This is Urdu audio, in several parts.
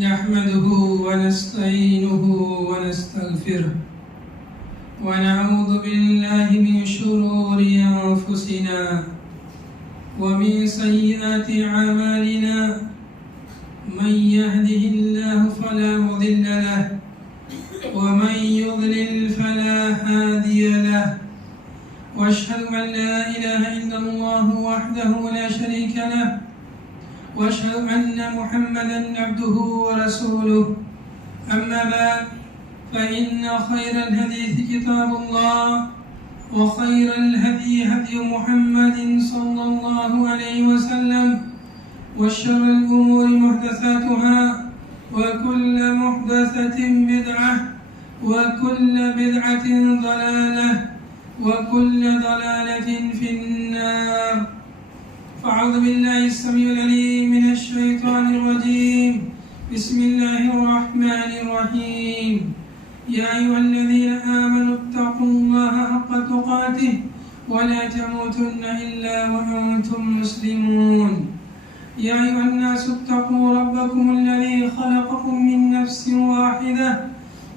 نحمده ونستعينه ونستغفره ونعوذ بالله من شرور أنفسنا ومن سيئات أعمالنا من يهده الله فلا مضل له ومن يضلل فلا هادي له واشهد أن لا إله إلا الله وحده لا شريك له واشهد أن محمدا عبده ورسوله أما بعد فإن خير الحديث كتاب الله وخير الهدي هدي محمد صلى الله عليه وسلم وشر الأمور محدثاتها وكل محدثة بدعة وكل بدعة ضلالة وكل ضلالة في النار. فأعوذ بالله السميع العليم من الشيطان الرجيم. بسم الله الرحمن الرحيم. يا أيها الذين آمنوا اتقوا الله حق تقاته ولا تموتن إلا وأنتم مسلمون. يا أيها الناس اتقوا ربكم الذي خلقكم من نفس واحدة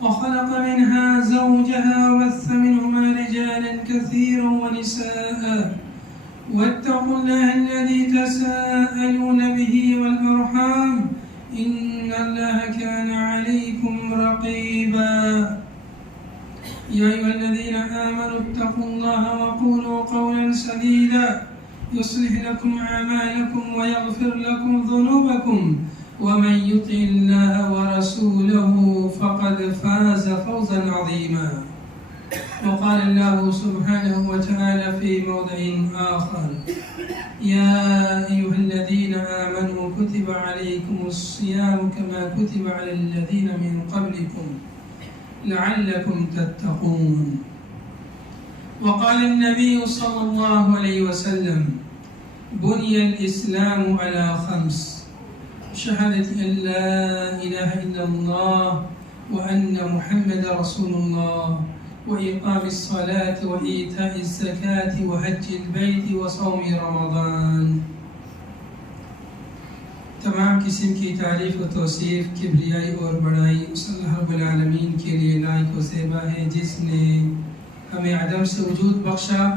وخلق منها زوجها وبث منهما رجالا كثيرا ونساء واتقوا الله الذي تساءلون به والأرحام إن الله كان عليكم رقيبا. يا أيها الذين آمنوا اتقوا الله وقولوا قولا سديدا يصلح لكم أعمالكم ويغفر لكم ذنوبكم ومن يطع الله ورسوله فقد فاز فوزا عظيما. وقال الله سبحانه وتعالى في موضع آخر: يا أيها الذين آمنوا كتب عليكم الصيام كما كتب على الذين من قبلكم لعلكم تتقون. وقال النبي صلى الله عليه وسلم: بني الإسلام على 5: شهادة أن لا إله إلا الله وأن محمد رسول الله وإقام الصلاة وإيتاء الزكاة وحج البيت وصوم رمضان. تمام قسم کی تعریف و توصیف کبریائی اور بڑائی اس اللہ رب العالمین کے لیے لائق و زیبا ہے، جس نے ہمیں عدم سے وجود بخشا،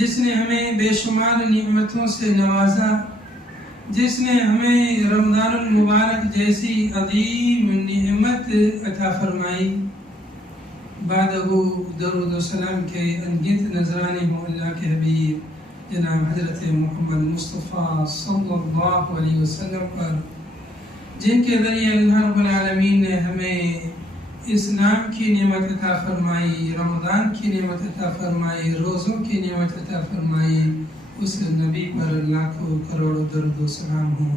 جس نے ہمیں بے شمار نعمتوں سے نوازا، جس نے ہمیں رمضان المبارک جیسی عظیم نعمت عطا فرمائی. بعدہ درود و سلام کے انگنت نذرانے ہوں اللہ کے حبیب جناب حضرت محمد مصطفیٰ صلی اللہ علیہ وسلم پر، جن کے ذریعے اللہ رب العالمین نے ہمیں اسلام کی نعمت عطا فرمائی، رمضان کی نعمت عطا فرمائی، روزوں کی نعمت عطا فرمائی. اس نبی پر لاکھوں کروڑوں درود و سلام ہوں.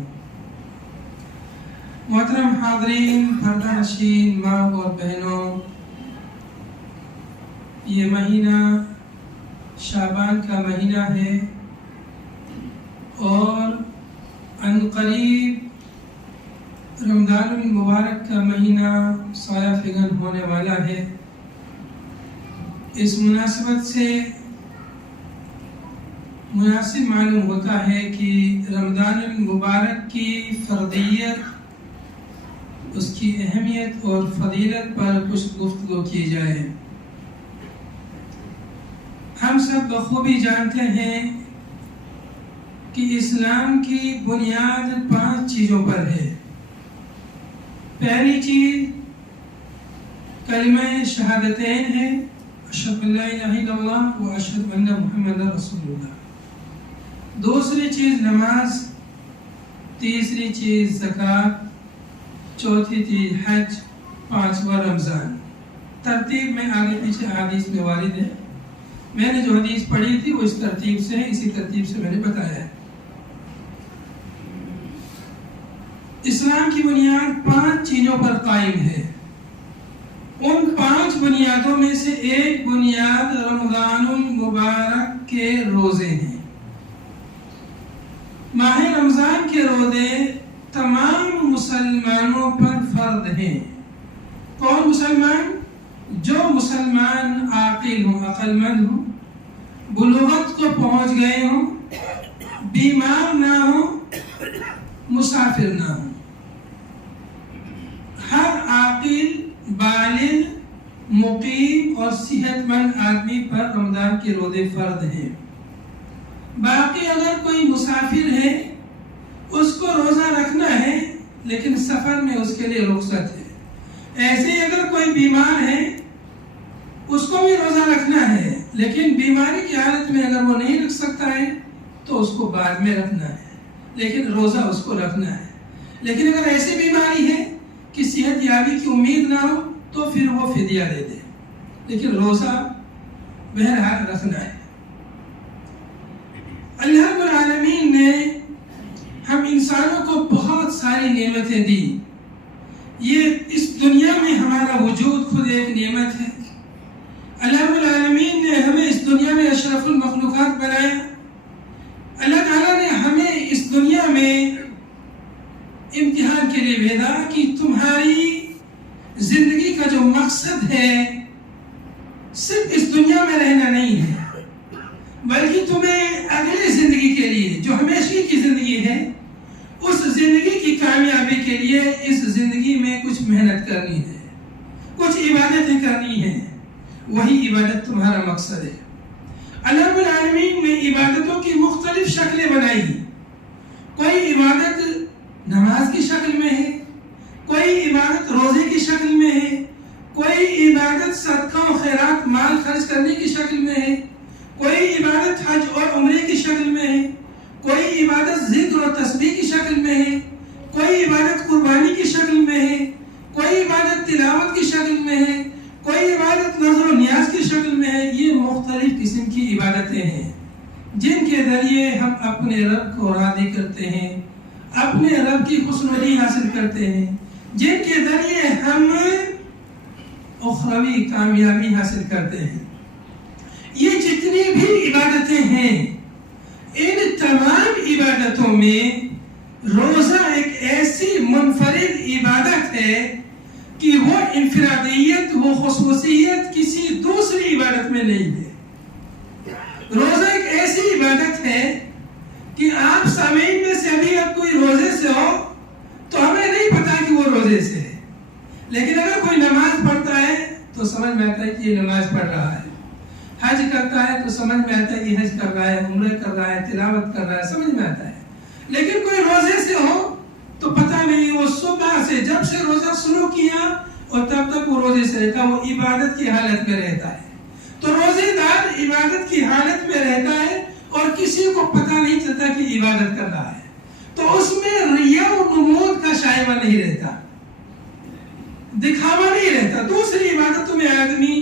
محترم حاضرین، پردہ نشین ماں اور بہنوں، یہ مہینہ شعبان کا مہینہ ہے اور عنقریب رمضان المبارک کا مہینہ سایہ فگن ہونے والا ہے. اس مناسبت سے مناسب معلوم ہوتا ہے کہ رمضان المبارک کی فرضیت، اس کی اہمیت اور فضیلت پر کچھ گفتگو کی جائے. ہم سب بخوبی جانتے ہیں کہ اسلام کی بنیاد 5 چیزوں پر ہے. پہلی چیز کلمہ شہادتین ہے، اشہد ان لا الہ الا اللہ و اشہد ان محمد رسول اللہ. دوسری چیز نماز، تیسری چیز زکوٰۃ، چوتھی چیز حج، 5واں رمضان. ترتیب میں آگے پیچھے احادیث میں وارد ہے. میں نے جو حدیث پڑھی تھی وہ اس ترتیب سے ہے، اسی ترتیب سے میں نے بتایا ہے. اسلام کی بنیاد 5 چیزوں پر قائم ہے. ان 5 بنیادوں میں سے ایک بنیاد رمضان المبارک کے روزے ہیں. ماہ رمضان کے روزے تمام مسلمانوں پر فرض ہیں. کون مسلمان؟ جو مسلمان عاقل ہوں، عقل مند ہوں، بلوغت کو پہنچ گئے ہوں، بیمار نہ ہوں، مسافر نہ ہوں. بالغ مقیم اور صحت مند آدمی پر رمضان کے روزے فرض ہیں. باقی اگر کوئی مسافر ہے اس کو روزہ رکھنا ہے لیکن سفر میں اس کے لیے رخصت ہے. ایسے ہی اگر کوئی بیمار ہے اس کو بھی روزہ رکھنا ہے لیکن بیماری کی حالت میں اگر وہ نہیں رکھ سکتا ہے تو اس کو بعد میں رکھنا ہے لیکن روزہ اس کو رکھنا ہے. لیکن اگر ایسی بیماری ہے کہ صحت یابی کی امید نہ ہو تو پھر وہ فدیہ دے دے لیکن روزہ بہرحال رکھنا ہے. اللہ رب العالمین نے ہم انسانوں کو بہت ساری نعمتیں دی. یہ اس دنیا میں ہمارا وجود خود ایک نعمت ہے. اللہ رب العالمین نے ہمیں اس دنیا میں اشرف المخلوقات بنایا. اللہ تعالیٰ نے ہمیں اس دنیا میں امتحان کے لیے بھیجا کہ تمہاری زندگی کا جو مقصد ہے صرف اس دنیا میں رہنا نہیں ہے بلکہ تمہیں اگلی زندگی کے لیے جو ہمیشہ کی زندگی ہے اس زندگی کی کامیابی کے لیے اس زندگی میں کچھ محنت کرنی ہے, کچھ عبادتیں کرنی ہیں. وہی عبادت تمہارا مقصد ہے. اللہ رب العالمین نے عبادتوں کی مختلف شکلیں بنائی. کوئی عبادت نماز کی شکل میں ہے, کوئی عبادت روزے کی شکل میں ہے, کوئی عبادت صدقہ و خیرات مال خرچ کرنے کی شکل میں ہے, کوئی عبادت حج اور عمرے کی شکل میں ہے, کوئی عبادت ذکر اور تسبیح کی شکل میں ہے, کوئی عبادت قربانی کی شکل میں ہے, کوئی عبادت تلاوت کی شکل میں ہے, کوئی عبادت نظر و نیاز کی شکل میں ہے. یہ مختلف قسم کی عبادتیں ہیں جن کے ذریعے ہم اپنے رب کو راضی کرتے ہیں, اپنے رب کی خوشنودی حاصل کرتے ہیں, جن کے ذریعے ہم اخروی کامیابی حاصل کرتے ہیں. یہ جتنی بھی عبادتیں ہیں ان تمام عبادتوں میں روزہ ایک ایسی منفرد عبادت ہے کہ وہ انفرادیت, وہ خصوصیت کسی دوسری عبادت میں نہیں ہے. روزہ ایک ایسی عبادت ہے کہ آپ سامعین میں سے ابھی اب کوئی روزے سے ہو تو ہمیں نہیں پتا کہ وہ روزے سے ہے, لیکن اگر کوئی نماز پڑھتا ہے تو سمجھ میں آتا ہے کہ یہ نماز پڑھ رہا ہے, حج کرتا ہے تو سمجھ میں آتا ہے کہ حج کر رہا ہے, عمرے کر رہا ہے, تلاوت کر رہا ہے, سمجھ میں آتا ہے. لیکن کوئی روزے سے ہو تو پتہ نہیں, وہ صبح سے جب سے روزہ شروع کیا اور تب تک وہ روزے سے رہتا, وہ عبادت کی حالت میں رہتا ہے. تو روزے دار عبادت کی حالت میں رہتا ہے اور کسی کو پتہ نہیں چلتا کہ عبادت کر رہا ہے, تو اس میں ریا و نمود کا شائبہ نہیں رہتا, دکھاوا نہیں رہتا. دوسری عبادتوں میں آدمی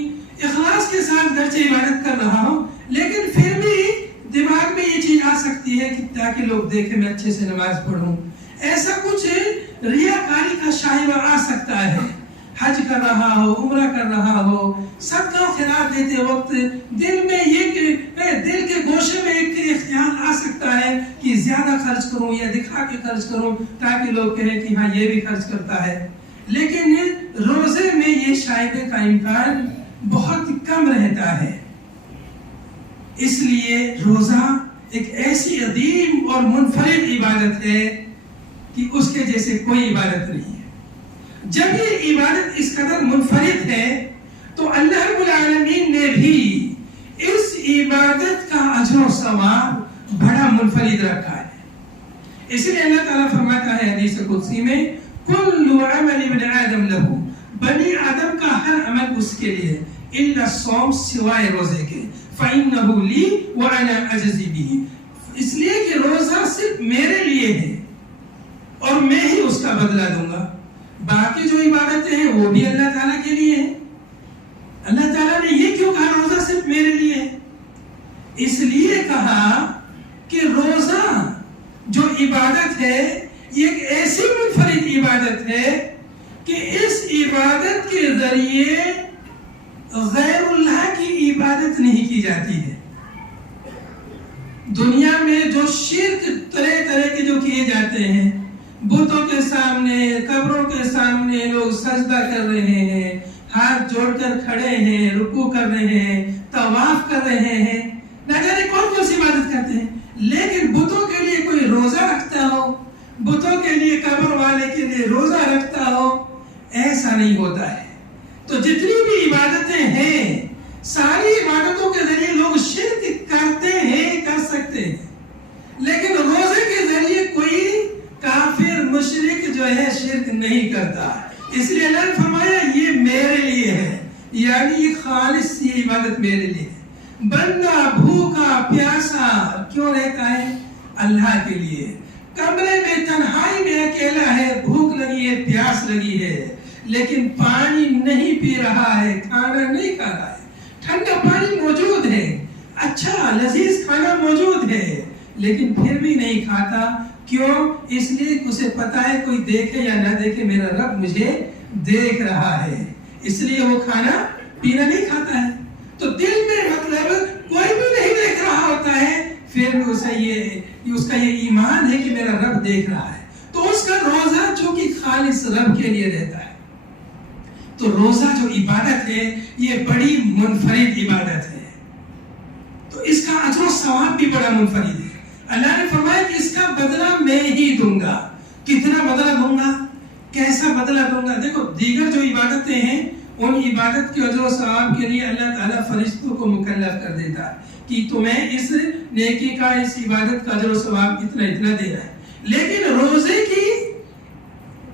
اخلاص کے ساتھ گرچہ عبادت کر رہا ہو لیکن پھر بھی دماغ میں یہ چیز آ سکتی ہے کہ تاکہ لوگ دیکھیں میں اچھے سے نماز پڑھوں, ایسا کچھ ریاکاری کا شائبہ آ سکتا ہے. حج کر رہا ہو, عمرہ کر رہا ہو, صدقہ و خیرات دیتے وقت دل میں دل کے گوشے میں ایک خیال آ سکتا ہے کہ زیادہ خرچ کروں یا دکھا کے خرچ کروں تاکہ لوگ کہیں کہ ہاں یہ بھی خرچ کرتا ہے. لیکن روزے میں یہ شائبے کا امکان بہت کم رہتا ہے. اس لیے روزہ ایک ایسی عظیم اور منفرد عبادت ہے کہ اس کے جیسے کوئی عبادت نہیں ہے. جب یہ عبادت اس قدر منفرد ہے تو اللہ رب العالمین نے بھی اس عبادت کا اجر و ثواب بڑا منفرد رکھا ہے. اس لیے اللہ تعالیٰ فرماتا ہے حدیث قدسی میں کل عمل ابن آدم لہو, بنی آدم کا ہر عمل اس کے لیے, الا الصوم, سوائے روزے کے, فإنه لی وأنا أجزی به, اس لیے کہ روزہ صرف میرے لیے ہے اور میں ہی اس کا بدلہ دوں گا. باقی جو عبادتیں ہیں وہ بھی اللہ تعالیٰ کے لیے ہیں. اللہ تعالیٰ نے یہ کیوں کہا روزہ صرف میرے لیے ہے؟ اس لیے کہا کہ روزہ جو عبادت ہے یہ ایک ایسی منفرد عبادت ہے کہ اس عبادت کے ذریعے غیر اللہ کی عبادت نہیں کی جاتی ہے. دنیا میں جو شرک طرح طرح کے جو کیے جاتے ہیں, بتوں کے سامنے, قبروں کے سامنے لوگ سجدہ کر رہے ہیں, ہاتھ جوڑ کر کھڑے ہیں, رکوع کر رہے ہیں, طواف کر رہے ہیں, نہ جانے کون کون سی عبادت کرتے ہیں. لیکن بتوں کے لیے کوئی روزہ رکھتا ہو, بتوں کے لیے, قبر والے کے لیے روزہ رکھتا ہو, ایسا نہیں ہوتا ہے. تو جتنی بھی عبادتیں ہیں ساری عبادتوں کے ذریعے لوگ شرک کرتے ہیں، کر سکتے ہیں، لیکن روزے کے ذریعے کوئی کافر مشرک جو ہے شرک نہیں کرتا. اس لیے اللہ نے فرمایا یہ میرے لیے ہے، یعنی یہ خالص یہ عبادت میرے لیے ہے. بندہ بھوکا پیاسا کیوں رہتا ہے؟ اللہ کے لیے. کمرے میں تنہائی میں اکیلا ہے، بھوک لگی ہے، پیاس لگی ہے، لیکن پانی نہیں پی رہا ہے، کھانا نہیں کھا رہا ہے. ٹھنڈا پانی موجود ہے، اچھا لذیذ کھانا موجود ہے، لیکن پھر بھی نہیں کھاتا. کیوں؟ اس لیے اسے پتا ہے کوئی دیکھے یا نہ دیکھے میرا رب مجھے دیکھ رہا ہے، اس لیے وہ کھانا پینا نہیں کھاتا ہے. تو دل میں مطلب کوئی بھی نہیں دیکھ رہا ہوتا ہے، پھر بھی اس کا یہ ایمان ہے کہ میرا رب دیکھ رہا ہے. تو اس کا روزہ جو کہ خالص رب کے لیے رہتا ہے. تو روزہ جو عبادت ہے یہ بڑی منفرد عبادت ہے، تو اس کا اجر و ثواب بھی بڑا منفرد ہے. اللہ نے فرمایا کہ اس کا بدلہ میں ہی دوں گا. کتنا بدلہ دوں گا؟ کیسا بدلہ دوں گا؟ دیکھو دیگر جو عبادتیں ہیں ان عبادت کے اجر و ثواب کے لیے اللہ تعالیٰ فرشتوں کو مکلف کر دیتا ہے کہ تمہیں اس نیکی کا، اس عبادت کا اجر و ثواب اتنا اتنا دینا ہے. لیکن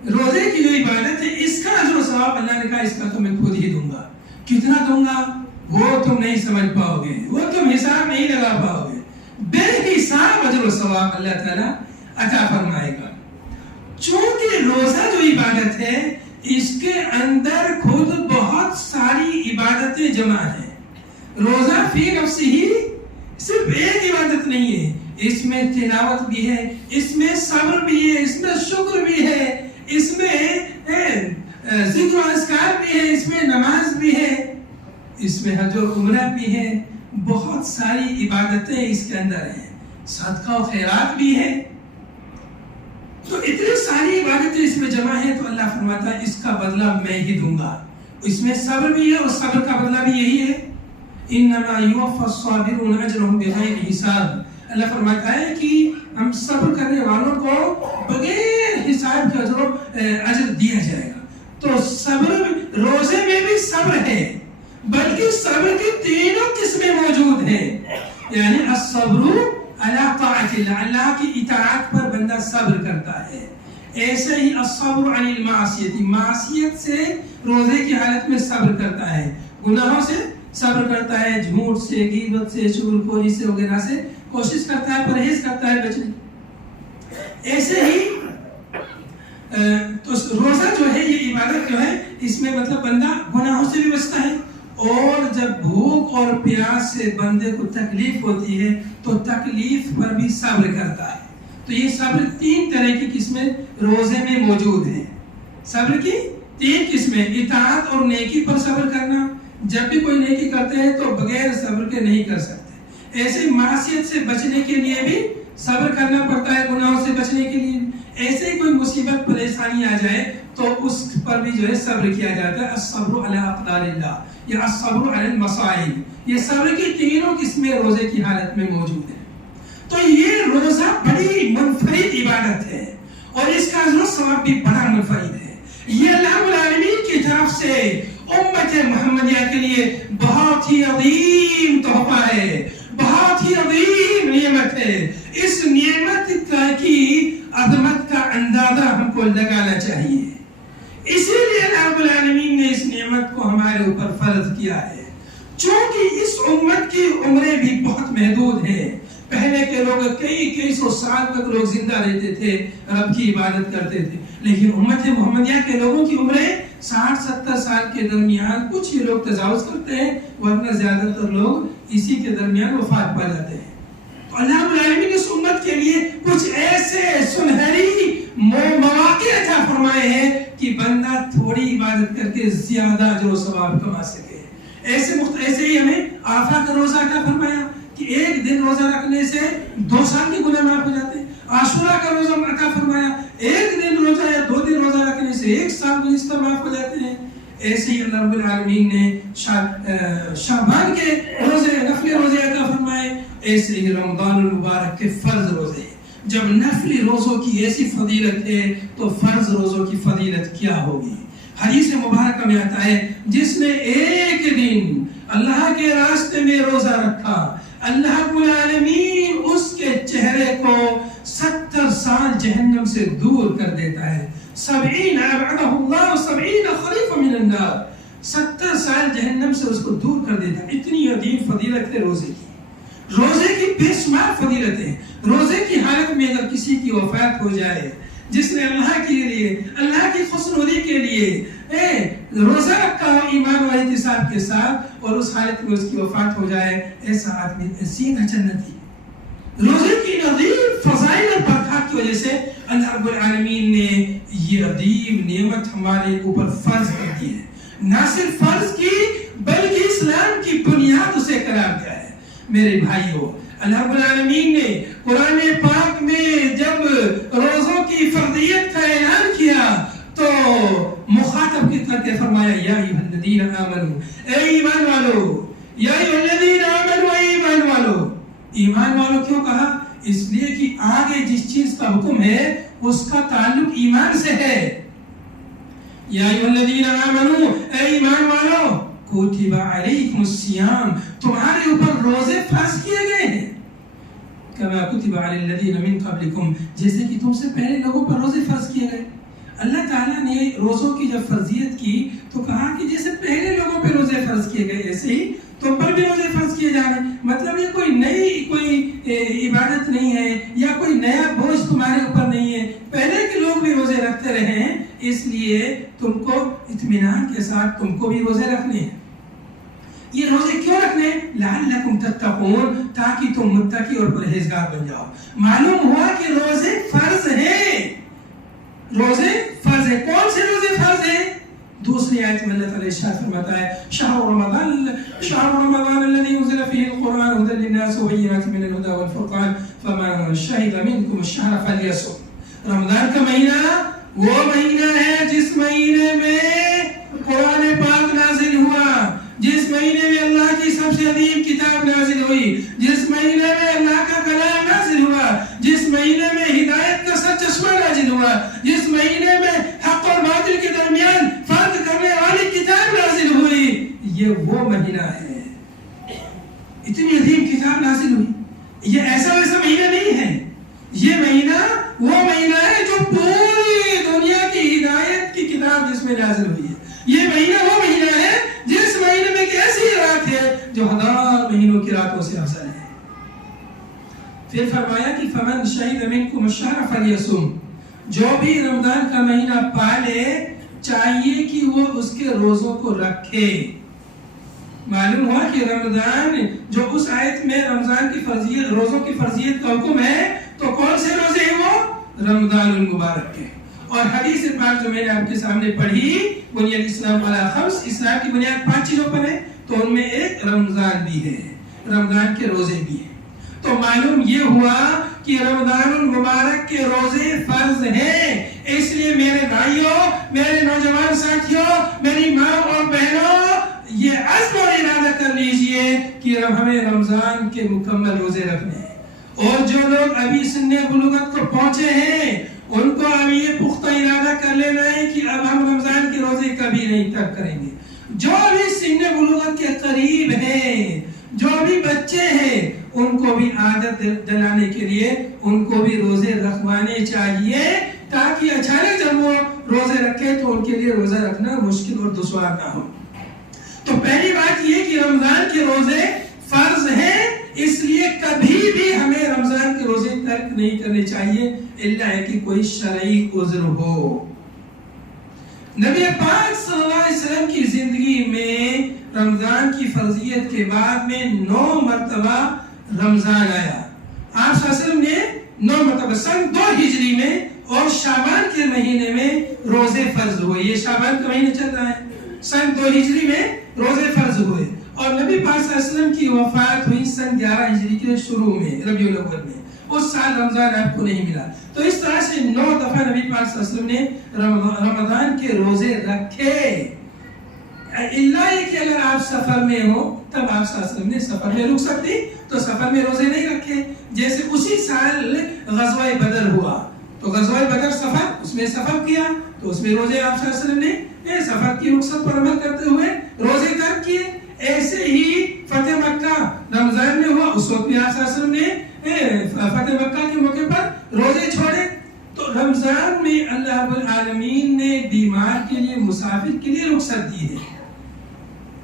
روزے کی جو عبادت ہے اس کا اجر و ثواب اللہ نے کہا اس کا تو میں خود ہی دوں گا. کتنا دوں گا وہ تم نہیں سمجھ پاؤ گے، وہ تم حساب نہیں لگا پاؤ گے. بے حساب اجر و ثواب اللہ تعالیٰ عطا فرمائے گا. چونکہ روزہ جو عبادت ہے اس کے اندر خود بہت ساری عبادتیں جمع ہیں. روزہ فی نفسہ ہی صرف ایک عبادت نہیں ہے، اس میں تلاوت بھی ہے، اس میں صبر بھی ہے، اس میں شکر بھی ہے، اس میں ذکر و اذکار بھی ہے، اس میں نماز بھی ہے، اس میں حج و عمرہ بھی ہے. بہت ساری عبادتیں اس کے اندر ہیں، صدقہ و خیرات بھی ہے. تو اتنی ساری عبادتیں اس میں جمع ہیں، تو اللہ فرماتا ہے اس کا بدلہ میں ہی دوں گا. اس میں صبر بھی ہے اور صبر کا بدلہ بھی یہی ہے. انما یوفی الصابرون اجرهم بغیر حساب. اللہ فرماتا ہے کہ ہم صبر کرنے والوں کو بغیر حساب کے اجر دیا جائے گا. تو صبر روزے میں بھی صبر ہے، بلکہ صبر کی تینوں قسمیں موجود ہیں. یعنی الصبر علی طاعت اللہ، اللہ کی اطاعت پر بندہ صبر کرتا ہے. ایسے ہی الصبر عن المعصیت، معصیت سے روزے کی حالت میں صبر کرتا ہے، گناہوں سے صبر کرتا ہے، جھوٹ سے، غیبت سے، چغل خوری سے وغیرہ سے کوشش کرتا ہے، پرہیز کرتا ہے بچنے. ایسے ہی تو روزہ جو ہے یہ عبادت جو ہے اس میں مطلب بندہ گناہوں سے بھی بچتا ہے، اور جب بھوک اور پیاس سے بندے کو تکلیف ہوتی ہے تو تکلیف پر بھی صبر کرتا ہے. تو یہ صبر تین طرح کی قسمیں روزے میں موجود ہیں. صبر کی تین قسمیں: اطاعت اور نیکی پر صبر کرنا، جب بھی کوئی نیکی کرتے ہیں تو بغیر صبر کے نہیں کر سکتے. ایسے معصیت سے بچنے کے لیے بھی صبر کرنا پڑتا ہے، گناہوں سے بچنے کے لیے. ایسے کوئی مصیبت پریشانی آ جائے تو اس پر بھی جو ہے صبر کیا جاتا ہے. الصبر علی اقدار اللہ یا الصبر علی المصائب، یہ صبر کی تینوں قسمیں روزے کی حالت میں موجود ہیں. تو یہ روزہ بڑی منفرد عبادت ہے اور اس کا اجر و ثواب بھی بڑا منفرد ہے. یہ اللہ رب العالمین کی طرف سے امت محمدیہ کے لیے بہت ہی عظیم تحفہ ہے، بہت ہی عظیم نعمت ہے. اس نعمت کی عظمت کا اندازہ ہم کو لگانا چاہیے. اسی لیے اللہ رب العالمین نے اس نعمت کو ہمارے اوپر فرض کیا ہے. چونکہ اس امت کی عمریں بھی بہت محدود ہیں. پہلے کے لوگ کئی سو سال تک لوگ زندہ رہتے تھے، رب کی عبادت کرتے تھے، لیکن امت محمدیہ کے لوگوں کی عمریں 60-70 سال کے درمیان، کچھ ہی لوگ تجاوز کرتے ہیں، ورنہ زیادہ تر لوگ اسی کے درمیان وفات پا جاتے ہیں. تو اللہ رب العالمین اس امت کے لیے کچھ ایسے سنہری مواقع عطا فرمائے ہیں کہ بندہ تھوڑی عبادت کر کے زیادہ اجر و ثواب کما سکے. ایسے ہی ہمیں عرفہ کا روزہ عطا فرمایا کہ ایک دن روزہ رکھنے سے 2 سال کے گناہ معاف ہو جاتے ہیں. عاشورہ کا روزہ عطا فرمایا، ایک دن روزہ یا 2 دن روزہ رکھنے سے 1 سال گزشتہ معاف ہو جاتے ہیں. ایسے ہی اللہ رب العالمین نے شعبان کے روزے، نفلی روزے عطا فرمائے. ایسے ہی رمضان المبارک کے فرض روزے. جب نفلی روزوں کی ایسی فضیلت ہے تو فرض روزوں کی فضیلت کیا ہوگی. حدیث مبارکہ میں آتا ہے جس نے ایک دن اللہ کے راستے میں روزہ رکھا، اللہ رب العالمین اس کے چہرے کو 70 سال جہنم سے دور کر دیتا ہے۔ 70 ابعدہ اللہ 70 خریف من النار، 70 سال جہنم سے اس کو دور کر دیتا ہے۔ اتنی عظیم فضیلت ہے روزے کی، روزے کی بے شمار فضیلت ہے۔ روزے کی حالت میں اگر کسی کی وفات ہو جائے، جس نے اللہ کے لیے، اللہ کی خوشنودی کے لیے روزہ رکھا ہو ایمان و احتساب کے ساتھ، اور اس حالت میں اس کی وفات ہو جائے، ایسا آدمی سیدھا جنتی۔ روزے کی عظیم فضائل اور برکات کی وجہ سے اللہ رب العالمین نے یہ عظیم نعمت ہمارے اوپر فرض کر دی ہے۔ نہ صرف فرض کی بلکہ اسلام کی بنیاد اسے قرار دیا ہے۔ میرے بھائیوں، اللہ رب العالمین نے قرآن پاک میں جب روزوں کی فرضیت کا اعلان کیا تو مخاطب کی کر کے فرمایا یا ایھا الذین آمنوا، اے ایمان والو، یا ایھا الذین آمنوا، اے ایمان والو۔ ایمان والو کیوں کہا؟ اس لیے کہ آگے جس چیز کا حکم ہے اس کا تعلق ایمان سے ہے۔ یا ایھا الذین آمنوا، اے ایمان والو، کتب علیکم الصیام، تمہارے اوپر روزے فرض کیے گئے ہیں، کما کتب علی الذین من قبلکم، جیسے کہ تم سے پہلے لوگوں پر روزے فرض کیے گئے۔ اللہ تعالیٰ نے روزوں کی جب فرضیت کی تو کہا کہ جیسے پہلے لوگوں پہ روزے فرض کیے گئے ایسے ہی تم پر بھی روزے فرض کیے جا رہے ہیں۔ مطلب یہ کوئی نئی عبادت نہیں ہے یا کوئی نیا بوجھ تمہارے اوپر نہیں ہے، پہلے کے لوگ بھی روزے رکھتے رہے ہیں، اس لیے تم کو اطمینان کے ساتھ تم کو بھی روزے رکھنے ہیں۔ یہ روزے کیوں رکھنے؟ لعلکم تتقون، تاکہ تم متقی اور پرہیزگار بن جاؤ۔ معلوم ہوا کہ روزے فرض ہیں، روزے فرض ہیں۔ کون سے روزے فرض ہیں؟ دوسری آیت میں اللہ تعالیٰ ارشاد فرماتا ہے شہر رمضان الذي انزل فيه القرآن هدى للناس وبينات من الهدى والفرقان فمن شهد منكم الشهر فليصم۔ رمضان کا مہینہ وہ مہینہ ہے جس مہینے میں قرآن پاک نازل ہوا، جس مہینے میں اللہ کی سب سے عظیم کتاب نازل ہوئی، جس مہینے میں اللہ کا کلام نازل ہوا، جس مہینے میں ہدایت کا سچ چشمہ نازل ہوا، جس مہینے میں حق اور باطل کے درمیان فرق کرنے والی کتاب نازل ہوئی، یہ وہ مہینہ ہے۔ اتنی عظیم کتاب نازل ہوئی، یہ ایسا ویسا مہینہ نہیں ہے، یہ مہینہ وہ مہینہ ہے جو پوری دنیا کی ہدایت کی کتاب جس میں نازل ہوئی ہے۔ یہ مہینہ وہ مہینہ ہے جس مہینے میں ایک ایسی رات ہے جو 1000 مہینوں کی راتوں سے افضل ہے۔ پھر فرمایا کہ فمن شہد منکم الشہر فلیصم، جو بھی رمضان کا مہینہ پالے چاہیے کہ وہ اس کے روزوں کو رکھے۔ معلوم ہوا کہ رمضان جو اس آیت میں رمضان کی فرضیت، روزوں کی فرضیت کا حکم ہے، تو کون سے روزے ہیں وہ؟ رمضان المبارک کے۔ اور حدیث پاک جو میں نے آپ کے سامنے پڑھی، بنی الاسلام علی خمس، اسلام کی بنیاد 5 چیزوں پر ہے، تو ان میں ایک رمضان بھی ہے، رمضان کے روزے بھی ہیں۔ تو معلوم یہ ہوا کہ رمضان المبارک کے روزے فرض ہیں۔ اس لیے میرے بھائیوں، میرے نوجوان ساتھیوں، میری ماں اور بہنوں، یہ عزم اور ارادہ کر لیجئے کہ ہمیں رمضان کے مکمل روزے رکھنے ہیں۔ اور جو لوگ ابھی سن بلوغت کو پہنچے ہیں ان کو اب یہ پختہ ارادہ کر لینا ہے کہ اب ہم رمضان کے روزے کبھی نہیں ترک کریں گے۔ جو بھی سن بلوغت کے قریب ہیں، جو بھی بچے ہیں، ان کو بھی عادت دلانے کے لیے ان کو بھی روزے رکھوانے چاہیے، تاکہ اچانک جب وہ روزے رکھے تو ان کے لیے روزہ رکھنا مشکل اور دشوار نہ ہو۔ تو پہلی بات یہ کہ رمضان کے روزے فرض ہیں، اس لیے کبھی بھی ہمیں رمضان کے روزے ترک نہیں کرنے چاہیے الا ہے کہ کوئی شرعی عذر ہو۔ نبی پاک صلی اللہ علیہ وسلم کی زندگی میں رمضان کی فرضیت کے بعد میں 9 مرتبہ رمضان آیا۔ آپ صلی اللہ علیہ وسلم نے 9 مرتبہ سن 2 ہجری میں اور شعبان کے مہینے میں روزے فرض ہوئے۔ یہ شعبان کا مہینہ چل رہا ہے، سن 2 ہجری میں روزے فرض ہوئے، اور نبی پاک صلی اللہ علیہ وسلم کی وفات ہوئی سن 11 ہجری کے شروع میں، ربیع الاول میں۔ اس سال رمضان آپ کو نہیں ملا۔ تو اس طرح سے 9 دفعہ نبی پاک صلی اللہ علیہ وسلم نے رمضان کے روزے رکھے۔ اللہ یہ کہ اگر آپ سفر میں ہو تب آپ صلی اللہ علیہ وسلم نے سفر میں رک سکتے تو سفر میں روزے نہیں رکھے۔ جیسے اسی سال غزوہ بدر ہوا تو غزوہ بدر سفر، اس میں سفر کیا تو اس اس میں روزے آپ صلی اللہ علیہ وسلم نے سفر کی رخصت پر عمل کرتے ہوئے روزے ترک کیے. ایسے ہی فتح مکہ رمضان میں ہوا, اس وقت بھی آپ صلی اللہ علیہ وسلم نے فتح مکہ کے موقع پر روزے چھوڑے. تو رمضان میں اللہ رب العالمین نے بیمار کے لیے, مسافر کے لیے رخصت دی ہے.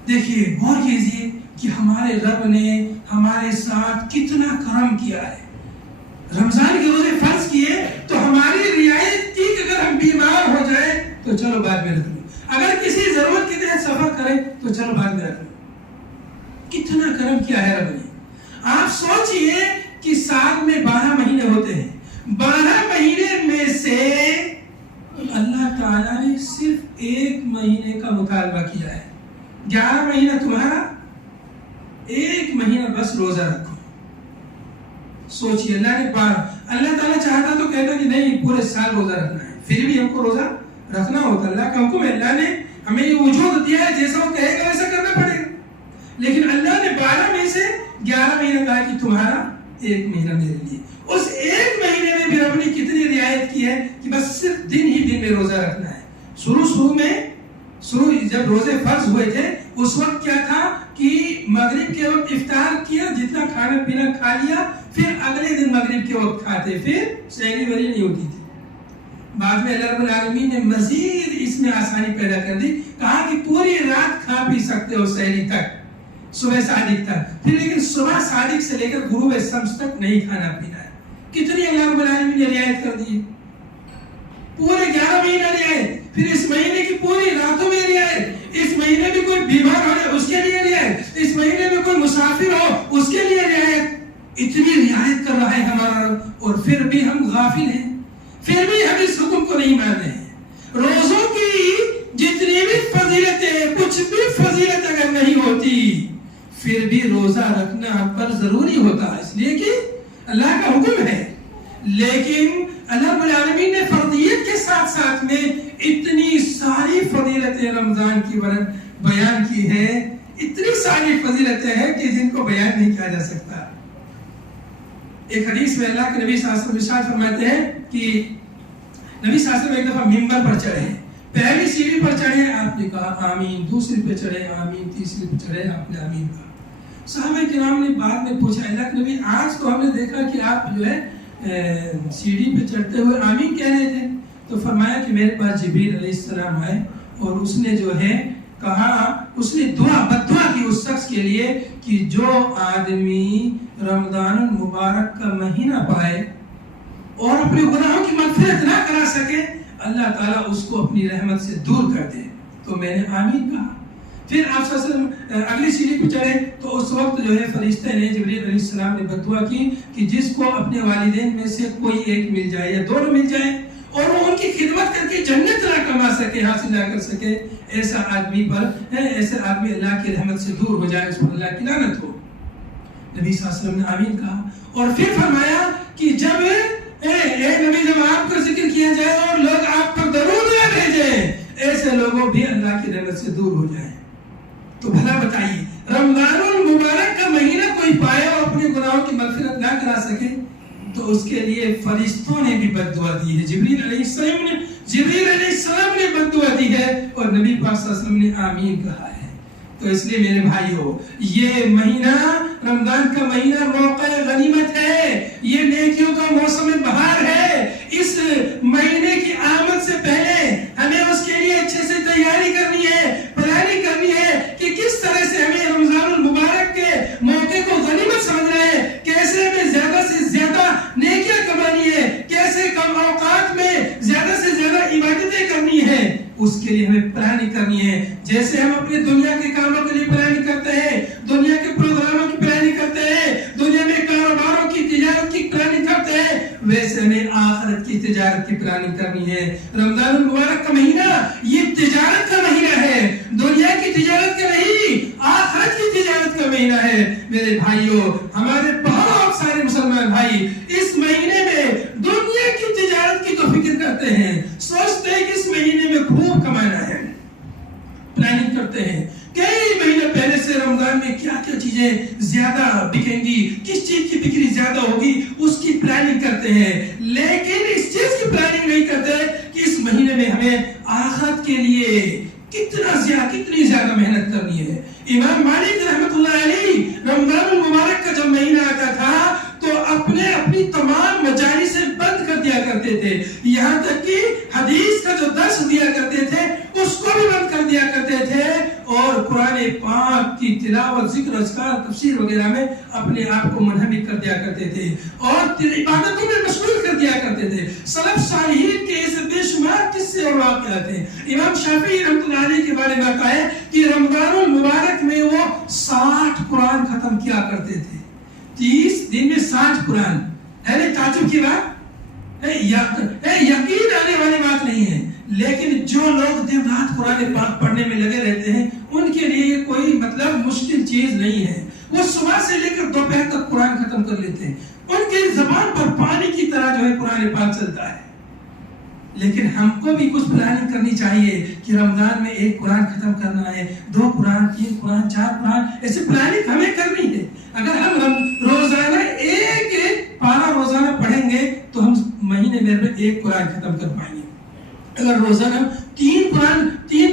دیکھیے غور کیجیے کہ ہمارے رب نے ہمارے ساتھ کتنا کرم کیا ہے. رمضان کے روزے فرض کیے تو ہماری رعایت کی کہ اگر ہم بیمار ہو جائیں تو چلو بعد میں رکھ لو, اگر کسی ضرورت کے تحت سفر کریں تو چلو بعد میں رکھ لو. کتنا کرم کیا ہے رب نے. آپ سوچئے کہ سال میں 12 مہینے ہوتے ہیں, 12 مہینے میں سے اللہ تعالیٰ نے صرف 1 مہینے کا مطالبہ کیا ہے. 11 مہینہ تمہارا, 1 مہینہ بس روزہ رکھو. سوچئے اللہ نے اللہ تعالیٰ چاہتا تو کہتا کہ نہیں پورے سال روزہ رکھنا ہے, پھر بھی ہم کو روزہ رکھنا ہوتا. اللہ کا حکم ہے, اللہ نے ہمیں یہ وجود دیا ہے, جیسا وہ کہے گا ویسا کرنا پڑے گا. لیکن اللہ نے 12 میں سے 11 مہینہ کہا کہ تمہارا 1 مہینہ میرے لیے. اس 1 مہینے میں بھی رب نے کتنی رعایت کی ہے کہ بس صرف دن ہی دن میں روزہ رکھنا ہے. شروع جب روزے فرض ہوئے تھے اس وقت کیا تھا کہ مغرب کے وقت افطار کیا, جتنا کھانا پینا کھا لیا, پھر اگلے دن مغرب کے وقت کھاتے, پھر سحری وری نہیں ہوتی تھی. بعد میں اللہ رب العالمین نے مزید اس میں آسانی پیدا کر دی, کہا کہ پوری رات کھا پی سکتے ہو سحری تک, صبح صادق تک, پھر لیکن صبح صادق سے لے کر غروب شمس تک نہیں کھانا پینا ہے. کتنی اللہ رب العالمین نے رعایت کر دی. پورے 11 مہینہ رعایت, پھر اس مہینے کی پوری راتوں میں رعایت, اس مہینے میں کوئی بیمار ہو جائے اس کے لیے رعایت, اس مہینے میں کوئی مسافر ہو اس کے لیے رعایت. اتنی رعایت کر رہا ہے ہمارا, اور پھر بھی ہم غافل ہیں, پھر بھی ہم اس حکم کو نہیں مان رہے ہیں. روزوں کی جتنی بھی فضیلتیں, کچھ بھی فضیلت اگر نہیں ہوتی پھر بھی روزہ رکھنا ہم پر ضروری ہوتا ہے, اس لیے کہ اللہ کا حکم ہے. لیکن اللہ رب العالمین نے فرضیت کے ساتھ ساتھ میں اتنی ساری فضیلتیں رمضان کی بیان کی ہے, اتنی ساری فضیلتیں ہیں کہ جن کو بیان نہیں کیا جا سکتا. ایک حدیث میں اللہ کے نبی صلی اللہ علیہ وسلم ارشاد فرماتے ہیں کہ نبی صلی اللہ علیہ وسلم ایک دفعہ منبر پر چڑھے, پہلی سیڑھی پر چڑھے آپ نے کہا آمین, دوسری پہ چڑھے آمین, تیسری پہ چڑھے آپ نے آمین کہا. صحابہ کرام نے بعد میں پوچھا اللہ کے نبی آج تو ہم نے دیکھا کہ آپ جو ہے سیڑھی پہ چڑھتے ہوئے آمین کہہ رہے تھے. تو فرمایا کہ میرے پاس جبریل علیہ السلام آئے اور اس نے جو ہے کہا, اس نے بددعا کی اس شخص کے لیے کہ جو آدمی رمضان المبارک کا مہینہ پائے اور اپنے گناہوں کی مغفرت نہ کرا سکے, اللہ تعالیٰ اس کو اپنی رحمت سے دور کر دے. تو میں نے آمین کہا. پھر آپ صلی اللہ علیہ وسلم اگلی سیڑھی پہ چڑھے تو اس وقت جو ہے فرشتے نے جبریل علیہ السلام نے بددعا کی کہ جس کو اپنے والدین میں سے کوئی ایک مل جائے یا دونوں مل جائے اور وہ ان کی خدمت کر کے جنت نہ کما سکے, حاصل نہ کر سکے, ایسا آدمی پر ایسے آدمی اللہ کی رحمت سے دور ہو جائے, اس پر اللہ کی لعنت ہو. نبی صلی اللہ علیہ وسلم نے آمین کہا اور پھر فرمایا کہ جب اے نبی جب آپ کا ذکر کیا جائے اور لوگ آپ پر درود نہ بھیجیں, ایسے لوگوں بھی اللہ کی رحمت سے دور ہو جائیں. تو بھلا بتائیے رمضان المبارک کا مہینہ کوئی پائے اور اپنے گناہوں کی مغفرت نہ کرا سکے تو اس کے لیے فرشتوں نے بھی بددعا دی ہے. جبریل علیہ السلام نے بددعا دی ہے اور نبی پاک صلی اللہ علیہ وسلم نے آمین کہا ہے. تو اس لیے میرے بھائیو, یہ مہینہ رمضان کا مہینہ موقع غنیمت ہے, یہ نیکیوں کا موسم بہار ہے. اس مہینے کی آمد سے پہلے ہمیں اس کے لیے اچھے سے تیاری کرنی ہے, پلاننگ کرنی ہے کہ کس طرح سے ہمیں رمضان المبارک کے موقع کو غنیمت سمجھنا ہے, کیسے ہمیں زیادہ سے زیادہ نیکیاں کمانی ہے, کیسے کم اوقات میں زیادہ سے زیادہ عبادتیں کرنی ہے. اس کے لیے ہمیں پلاننگ کرنی ہے. جیسے ہم اپنے دنیا کے کاموں کے لیے پلاننگ کرتے ہیں, دنیا کے پروگراموں کی پلاننگ کرتے ہیں, دنیا میں کاروباروں کی تجارت کی پلاننگ کرتے ہیں, ویسے ہمیں آخرت کی تجارت کی پلاننگ کرنی ہے. رمضان المبارک کا مہینہ یہ تجارت کا مہینہ ہے, دنیا کی تجارت کا نہیں, آخرت کی تجارت کا مہینہ ہے. میرے بھائیوں, ہمارے بہت سارے مسلمان بھائی اس مہینے میں دنیا کی تجارت کی تو فکر کرتے ہیں, سوچتے ہیں کہ اس مہینے میں خوب کمانا ہے, پلاننگ کرتے ہیں کئی مہینے پہلے سے رمضان میں کیا کیا چیزیں زیادہ بکیں گی, کس چیز کی بکری زیادہ ہوگی, اس کی پلاننگ کرتے ہیں. لیکن اس چیز کی پلاننگ نہیں کرتے کہ اس مہینے میں ہمیں کے لیے کتنی زیادہ محنت کرنی ہے. امام مالک رحمۃ اللہ علیہ رمضان المبارک کا جب مہینہ آتا تھا تو اپنی تمام مجالس بند کر دیا کرتے تھے، یہاں تک کہ حدیث کا جو درس دیا کرتے تھے اس کو بھی بند کر دیا کرتے تھے، اور قرآن پاک کی تلاوت، ذکر، اذکار، تفسیر وغیرہ میں اپنے آپ کو منہمک کر دیا کرتے تھے اور عبادتوں میں مشغول کر دیا کرتے تھے. سلف صالحین کے ایسے بے شمار قصے اور واقعات ہیں. امام شافعی رحمۃ اللہ علیہ کے بارے میں آتا ہے کہ رمضان المبارک میں وہ 60 قرآن ختم کیا کرتے تھے. 30 دن میں 60 قرآن. ہے تعجب کی بات، یقین آنے والی بات نہیں ہے، لیکن جو لوگ دن رات قرآن پاک پڑھنے میں لگے رہتے ہیں ان کے لیے یہ کوئی مشکل چیز نہیں ہے. وہ صبح سے لے کر دوپہر تک قرآن ختم کر لیتے ہیں. ان کے زبان پر پانی کی طرح جو ہے قرآن پاک چلتا ہے. لیکن ہم کو بھی کچھ پلاننگ کرنی چاہیے کہ رمضان میں 1 قرآن ختم کرنا ہے، 2 قرآن، 3 قرآن، 4 قرآن، ایسے پلاننگ ہمیں کرنی ہے. اگر ہم روزانہ ایک پارہ روزانہ پڑھیں گے تو ہم مہینے میں 1 قرآن ختم کر پائیں گے. اگر روزانہ 3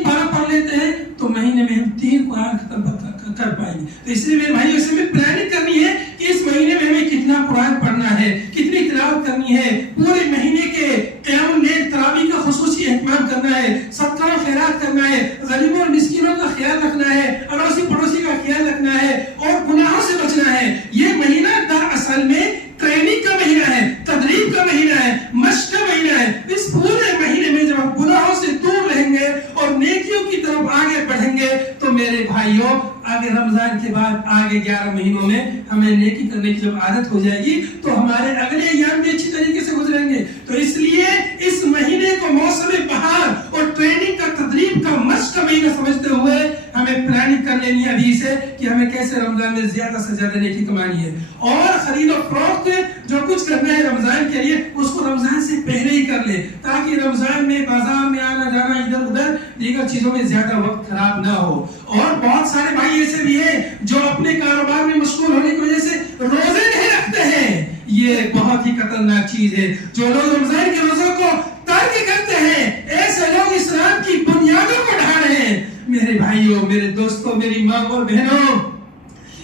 پارہ پڑھ لیتے ہیں تو مہینے میں ہم 3 قرآن ختم کر پائیں گے. تو اس لیے میرے بھائی اس میں پلاننگ کرنی ہے کہ اس مہینے میں ہمیں کتنا قرآن پڑھنا ہے، کتنی تلاوت کرنی ہے، پورے مہینے کے قیام اللیل تراویح کا خصوصی اہتمام کرنا ہے، صدقہ و خیرات کرنا ہے، غریبوں اور مسکینوں کا خیال رکھنا ہے، اڑوسی پڑوسی کا خیال رکھنا ہے اور گناہوں سے بچنا ہے. یہ مہینہ دراصل میں ٹریننگ کا مہینہ ہے، تدریب کا مہینہ ہے، مشق کا مہینہ ہے. اس پورے مہینے میں جب ہم گناہوں سے دور رہیں گے اور نیکیوں کی طرف آگے بڑھیں گے تو میرے بھائیوں آگے رمضان کے بعد آگے 11 مہینوں میں ہمیں نیکی کرنے کی جب عادت ہو جائے گی تو ہمارے اگلے ایام بھی اچھی طریقے سے گزریں گے. تو اس لیے اس مہینے کو موسم بہار اور ٹریننگ کا، تدریب کا، مشق کا مہینہ سمجھتے ہوئے ہمیں پلاننگ کر لینی ہے ابھی سے کہ ہمیں کیسے رمضان میں زیادہ سے زیادہ نیکی کمانی ہے. اور خرید و فروخت جو کچھ کرنا ہے رمضان کے لیے اس کو رمضان سے پہلے ہی کر لے تاکہ رمضان میں بازار میں آنا جانا، ادھر ادھر دیگر چیزوں میں زیادہ وقت خراب نہ ہو. اور بہت سارے بھائی ایسے بھی ہیں جو اپنے کاروبار میں مشغول ہونے کی وجہ سے روزے نہیں رکھتے ہیں. یہ بہت ہی خطرناک چیز ہے. جو لوگ رمضان کے روزوں کو ترک کرتے ہیں ایسے لوگ اسلام کی بنیادوں کو ڈھا رہے ہیں. میرے بھائیوں، میرے دوستوں، میری ماں اور بہنوں،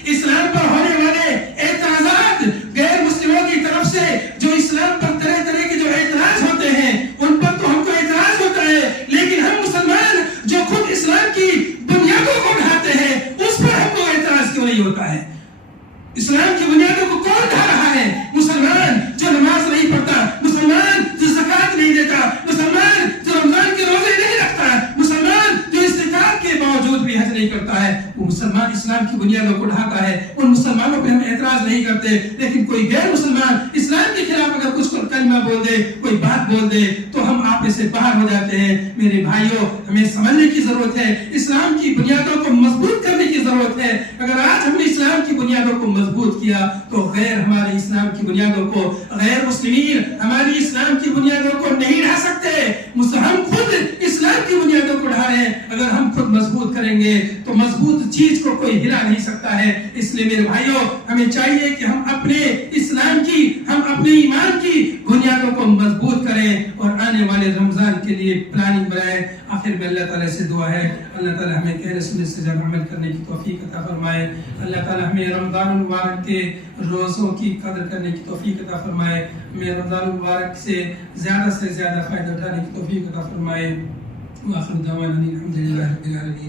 اسلام پر ہونے والے اعتراضات غیر مسلموں کی طرف سے جو اسلام پر طرح طرح کے جو اعتراض ہوتے ہیں ان پر تو ہم کو اعتراض ہوتا ہے، لیکن ہم مسلمان جو خود اسلام کی بنیادوں کو ڈھاتے ہیں اس پر ہم کو اعتراض کیوں نہیں ہوتا ہے؟ اسلام کی بنیادوں کو کون ڈھا رہا ہے؟ مسلمان جو نماز نہیں پڑھتا، مسلمان جو زکوٰۃ نہیں دیتا، مسلمان جو رمضان کے روزے نہیں رکھتا، مسلمان جو استطاعت کے باوجود بھی حج نہیں کرتا ہے، وہ مسلمان اسلام کی بنیادوں کو ڈھاتا ہے. ان مسلمانوں پہ ہم اعتراض نہیں کرتے، لیکن کوئی غیر مسلمان اسلام کے خلاف اگر کچھ کلمہ بول دے، کوئی بات بول دے تو ہم آپے سے باہر ہو جاتے ہیں. میرے بھائیوں، ہمیں سمجھنے کی ضرورت ہے، اسلام کی بنیادوں کو مضبوط کرنے کی ضرورت ہے. اگر آج ہم نے اسلام کی بنیادوں کو مضبوط کیا تو غیر ہماری اسلام کی بنیادوں کو، غیر مسلمین ہماری اسلام کی بنیادوں کو نہیں ڈھا سکتے. ہم خود اسلام کی بنیادوں کو ڈھا رہے ہیں. اگر ہم خود مضبوط کریں گے تو مضبوط چیز کو کوئی ہلا نہیں سکتا ہے. اس لیے میرے بھائیوں، ہمیں چاہیے کہ ہم اپنے اسلام کی، ہم اپنے ایمان کی بنیادوں کو مضبوط کریں اور آنے والے رمضان کے لیے پلاننگ بنائیں. آخر میں اللہ تعالیٰ سے دعا ہے، اللہ تعالیٰ ہمیں کہنے سننے سے زیادہ عمل کرنے کی توفیق عطا فرمائے. اللہ تعالیٰ ہمیں رمضان المبارک کے روزوں کی قدر کرنے کی توفیق عطا فرمائے. ہمیں رمضان المبارک سے زیادہ فائدہ اٹھانے کی توفیق عطا فرمائے. وآخر دعوانا الحمد للہ رب العالمین.